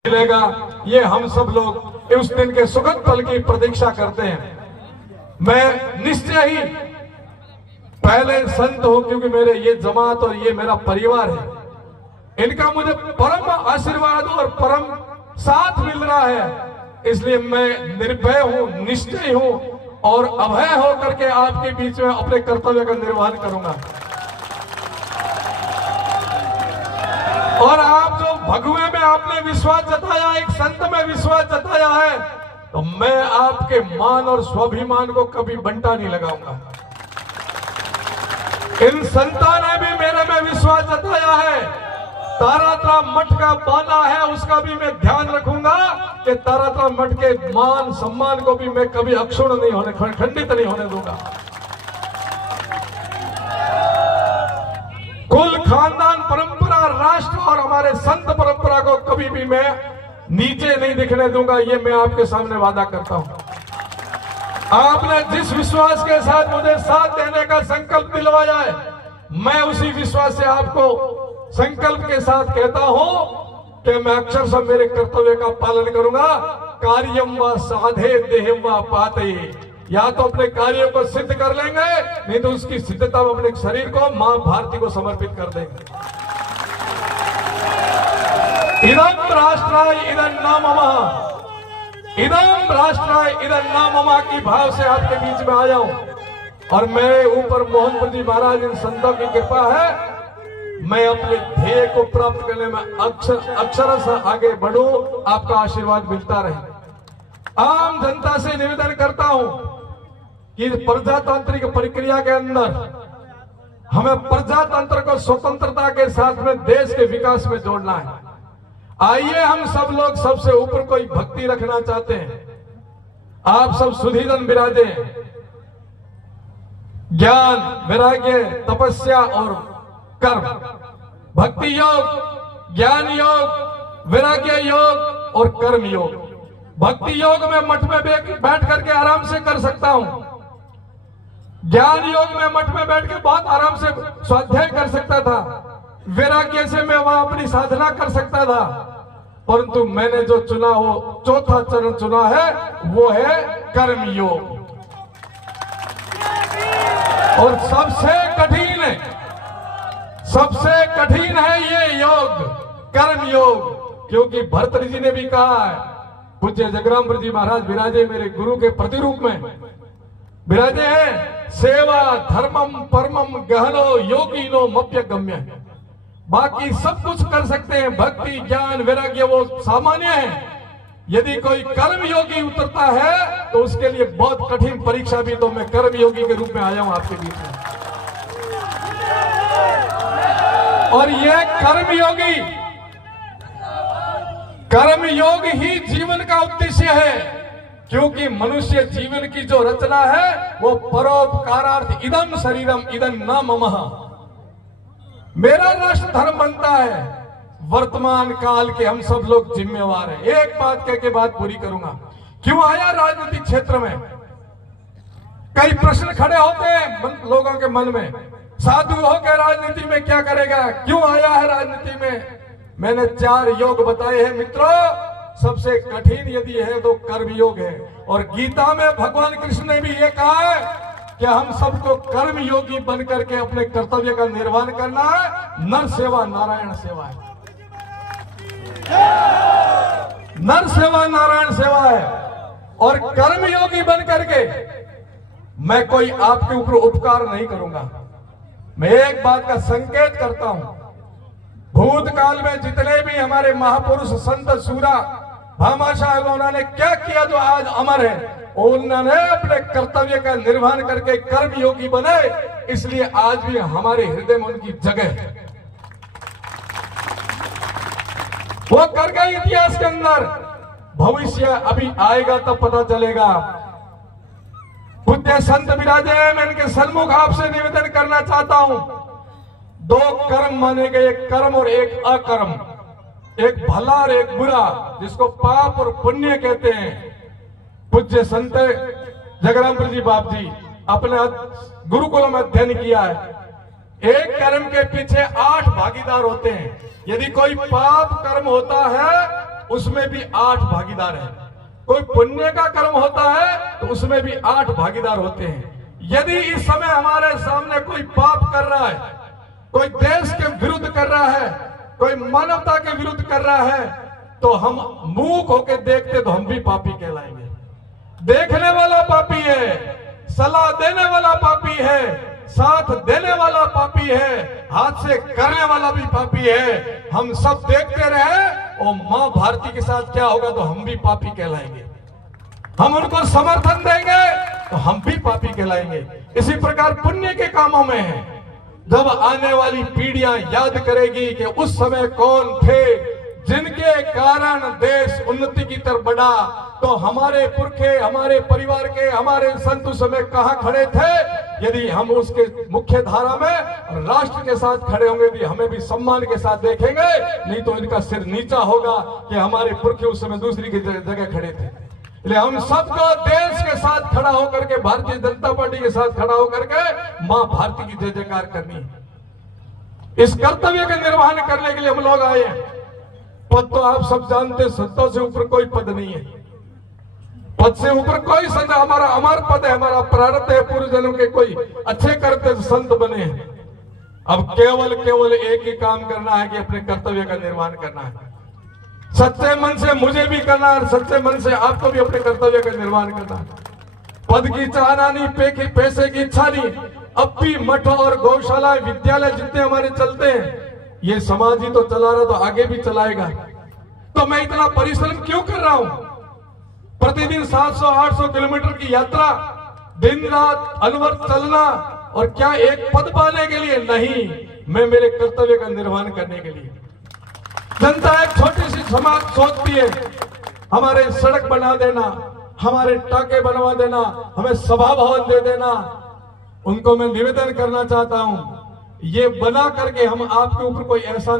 मिलेगा, ये हम सब लोग उस दिन के सुखद पल की प्रतीक्षा करते हैं। मैं निश्चय ही पहले संत हूं क्योंकि मेरे ये जमात और ये मेरा परिवार है, इनका मुझे परम आशीर्वाद और परम साथ मिल रहा है, इसलिए मैं निर्भय हूं, निश्चय हूं और अभय होकर के आपके बीच में अपने कर्तव्य का निर्वहन करूंगा। और आप जो भगवे में आपने विश्वास जताया, एक संत में विश्वास जताया है, तो मैं आपके मान और स्वाभिमान को कभी बंटा नहीं लगाऊंगा। इन संतों ने भी मेरे में विश्वास जताया है। तारातरा मठ का बाला है, उसका भी मैं ध्यान रखूंगा कि तारातरा मठ के मान सम्मान को भी मैं कभी अक्षुण्ण नहीं होने, खंडित नहीं होने दूंगा। कुल, खानदान, परंपरा, राष्ट्र और हमारे संत परंपरा को कभी भी मैं नीचे नहीं दिखने दूंगा, ये मैं आपके सामने वादा करता हूं। आपने जिस विश्वास के साथ मुझे साथ देने का संकल्प दिलवाया है, मैं उसी विश्वास से आपको संकल्प के साथ कहता हूं कि मैं अक्षरशः मेरे कर्तव्य का पालन करूंगा। कार्यम व साधे देहम व पाते, या तो अपने कार्यों को सिद्ध कर लेंगे, नहीं तो उसकी सिद्धता हम अपने शरीर को मां भारती को समर्पित कर देंगे। इदं राष्ट्राय इदं न मम, इदं राष्ट्राय इदं न मम की भाव से आपके बीच में आया हूं। और मेरे ऊपर मोहनपुर जी महाराज, इन संतों की कृपा है, मैं अपने ध्येय को प्राप्त करने में अक्षरशः आगे बढ़ूं, आपका आशीर्वाद मिलता रहे। आम जनता से निवेदन करता हूं कि प्रजातांत्रिक प्रक्रिया के अंदर हमें प्रजातंत्र को स्वतंत्रता के साथ में देश के विकास में जोड़ना है। आइए हम सब लोग सबसे ऊपर कोई भक्ति रखना चाहते हैं। आप सब सुधीजन विराजे, ज्ञान, वैराग्य, तपस्या और कर्म, भक्ति योग, ज्ञान योग, वैराग्य योग और कर्म योग। भक्ति योग में मठ में बैठ करके आराम से कर सकता हूं। ज्ञान योग में मठ में बैठ के बहुत आराम से स्वाध्याय कर सकता था। वैराग्य से मैं वहां अपनी साधना कर सकता था, परंतु मैंने जो चुना हो, चौथा चरण चुना है, वो है कर्म योग। और सबसे कठिन है ये योग, कर्म योग, क्योंकि भरतरी जी ने भी कहा है, पूज्य जगरामपुर जी महाराज विराजे मेरे गुरु के प्रतिरूप में विराजे हैं, सेवा धर्मम परमम गहनो योगिनो मप्य गम्य। बाकी सब कुछ कर सकते हैं, भक्ति, ज्ञान, वैराग्य वो सामान्य है। यदि कोई कर्म योगी उतरता है तो उसके लिए बहुत कठिन परीक्षा भी, तो मैं कर्म योगी के रूप में आया हूं आपके बीच में। और यह कर्म योग ही जीवन का उद्देश्य है, क्योंकि मनुष्य जीवन की जो रचना है वो परोपकारार्थ इदम शरीरम इदं न मम। मेरा राष्ट्र धर्म बनता है। वर्तमान काल के हम सब लोग जिम्मेवार हैं। एक बात कह के बात पूरी करूंगा। क्यों आया राजनीतिक क्षेत्र में? कई प्रश्न खड़े होते हैं लोगों के मन में, साधु होकर राजनीति में क्या करेगा, क्यों आया है राजनीति में? मैंने 4 योग बताए हैं मित्रों। सबसे कठिन यदि है तो कर्म योग है, और गीता में भगवान कृष्ण ने भी ये कहा है कि हम सबको कर्म योगी बन करके अपने कर्तव्य का निर्वहन करना है। नर सेवा नारायण सेवा है, नर सेवा नारायण सेवा है। और कर्म योगी बन करके मैं कोई आपके ऊपर उपकार नहीं करूंगा। मैं एक बात का संकेत करता हूं, भूतकाल में जितने भी हमारे महापुरुष संत सूरा भामाशाह, उन्होंने क्या किया जो आज अमर है? उन्होंने अपने कर्तव्य का निर्वहन करके कर्म योगी बने, इसलिए आज भी हमारे हृदय में उनकी जगह है। वो कर गए इतिहास के अंदर। भविष्य अभी आएगा तब पता चलेगा। पूज्य संत विराजे, मैं इनके सन्मुख आपसे निवेदन करना चाहता हूं। 2 कर्म माने गए, एक कर्म और एक अकर्म, एक भला और एक बुरा, जिसको पाप और पुण्य कहते हैं। पूज्य संत जगरामपुर जी बाप जी अपने गुरुकुल में अध्ययन किया है। एक कर्म के पीछे 8 भागीदार होते हैं। यदि कोई पाप कर्म होता है उसमें भी 8 भागीदार हैं। कोई पुण्य का कर्म होता है तो उसमें भी 8 भागीदार होते हैं। यदि इस समय हमारे सामने कोई पाप कर रहा है, कोई देश के विरुद्ध कर रहा है, कोई मानवता के विरुद्ध कर रहा है, तो हम मूक होकर देखते तो हम भी पापी कहलाएंगे। देखने वाला पापी है, सलाह देने वाला पापी है, साथ देने वाला पापी है, हाथ से करने वाला भी पापी है। हम सब देखते रहे और मां भारती के साथ क्या होगा तो हम भी पापी कहलाएंगे। हम उनको समर्थन देंगे तो हम भी पापी कहलाएंगे। इसी प्रकार पुण्य के कामों में है, जब आने वाली पीढ़ियां याद करेगी कि उस समय कौन थे जिनके कारण देश उन्नति की तरफ बढ़ा, तो हमारे पुरखे, हमारे परिवार के, हमारे संत उस समय कहां खड़े थे। यदि हम उसके मुख्य धारा में राष्ट्र के साथ खड़े होंगे भी हमें भी सम्मान के साथ देखेंगे, नहीं तो इनका सिर नीचा होगा कि हमारे पुरखे उस समय दूसरी की जगह खड़े थे। इसलिए हम सबको देश के साथ खड़ा होकर के, भारतीय जनता पार्टी के साथ खड़ा होकर के मां भारती की जय जयकार करनी है। इस कर्तव्य का निर्वहन करने के लिए हम लोग आए हैं। पद तो आप सब जानते, सत्ता से ऊपर कोई पद नहीं है, पद से ऊपर कोई सजा। हमारा अमर पद है, हमारा प्रारब्ध है, पूर्व जन्म के कोई अच्छे करते संत बने हैं। अब केवल एक ही काम करना है कि अपने कर्तव्य का निर्वहन करना है। सच्चे मन से मुझे भी करना है, सच्चे मन से आपको भी अपने कर्तव्य का निर्वहन करना है। पद की चाहना नहीं, पैसे की इच्छा नहीं। अब भी मठ और गौशाला, विद्यालय जितने हमारे चलते हैं, ये समाज ही तो चला रहा, तो आगे भी चलाएगा। तो मैं इतना परिश्रम क्यों कर रहा हूं? प्रतिदिन 700-800 किलोमीटर की यात्रा, दिन रात अनवरत चलना, और क्या एक पद पाने के लिए? नहीं, मैं मेरे कर्तव्य का निर्वहन करने के लिए। जनता एक छोटी सी समाज सोचती है हमारे सड़क बना देना, हमारे टाके बनवा देना, हमें सभा भवन दे देना। उनको मैं निवेदन करना चाहता हूं, ये बना करके हम आपके ऊपर कोई एहसान